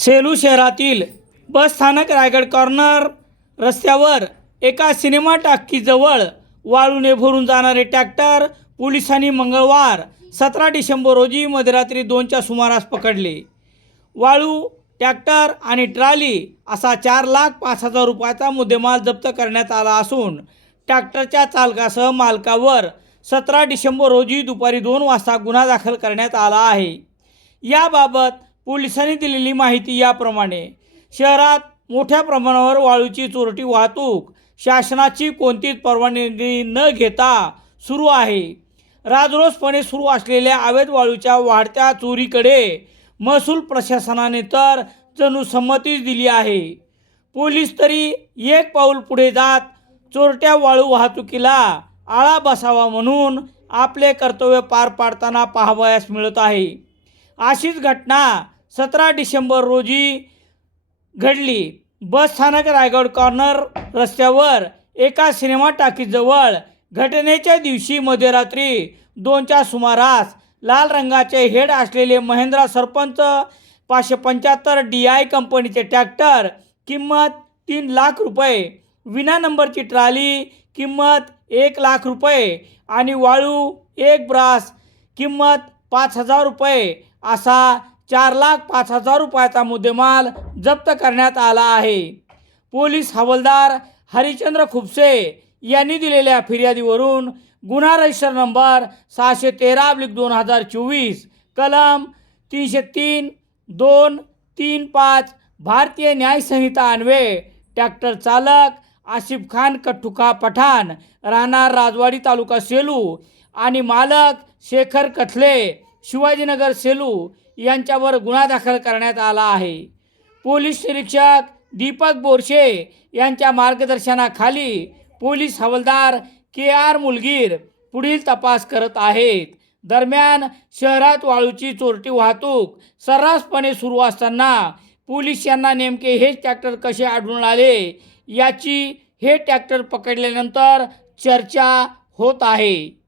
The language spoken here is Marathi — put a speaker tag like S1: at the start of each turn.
S1: सेलू शहरातील बस स्थानक रायगड कॉर्नर रस्त्यावर एका सिनेमा टाकीजवळ वाळूने भरून जाणारे ट्रॅक्टर पोलिसांनी मंगळवार सतरा डिसेंबर रोजी मध्यरात्री दोनच्या सुमारास पकडले. वाळू ट्रॅक्टर आणि ट्राली असा चार लाख पाच हजार रुपयाचा मुद्देमाल जप्त करण्यात आला असून ट्रॅक्टरच्या चालकासह मालकावर सतरा डिसेंबर रोजी दुपारी दोन वाजता गुन्हा दाखल करण्यात आला आहे. याबाबत पोलिसांनी दिलेली माहिती याप्रमाणे शहरात मोठ्या प्रमाणावर वाळूची चोरटी वाहतूक शासनाची कोणतीच परवानगी न घेता सुरू आहे. राजरोसपणे सुरू असलेल्या अवैध वाळूच्या वाढत्या चोरीकडे महसूल प्रशासनाने तर जणू संमतीच दिली आहे. पोलीस तरी एक पाऊल पुढे जात चोरट्या वाळू वाहतुकीला आळा बसावा म्हणून आपले कर्तव्य पार पाडताना पाहावयास मिळत आहे. अशीच घटना सतरा डिसेंबर रोजी घडली. बस स्थानक रायगड कॉर्नर रस्त्यावर एका सिनेमा टाकीजवळ घटनेच्या दिवशी मध्यरात्री दोनच्या सुमारास लाल रंगाचे हेड असलेले महेंद्रा सरपंच पाचशे पंच्याहत्तर डी आय कंपनीचे ट्रॅक्टर किंमत तीन लाख रुपये विना नंबरची ट्राली किंमत एक लाख रुपये आणि वाळू एक ब्रास किंमत पाच हजार रुपये असा चार लाख पाच हजार रुपयाचा मुद्देमाल जप्त करण्यात आला आहे. पोलीस हवालदार हरिचंद्र खुपसे यांनी दिलेल्या फिर्यादीवरून गुन्हा रजिस्टर नंबर सहाशे तेरा अब्लिक दोन हजार चोवीस कलम तीनशे तीन दोन तीन पाच भारतीय न्यायसंहिता अन्वे ट्रॅक्टर चालक आसिफ खान कठ्ठुका पठाण राहणार राजवाडी तालुका सेलू आणि मालक शेखर कथले शिवाजीनगर सेलू यांच्यावर गुन्हा दाखल करण्यात आला आहे. पोलीस निरीक्षक दीपक बोरशे यांच्या मार्गदर्शनाखाली पोलीस हवालदार के आर मुलगीर पुढील तपास करत आहेत. दरम्यान शहरात वाळूची चोरटी वाहतूक सर्रासपणे सुरू असताना पोलीस यांना नेमके हेच ट्रॅक्टर कसे आढळून आले याची हे ट्रॅक्टर पकडल्यानंतर चर्चा होत आहे.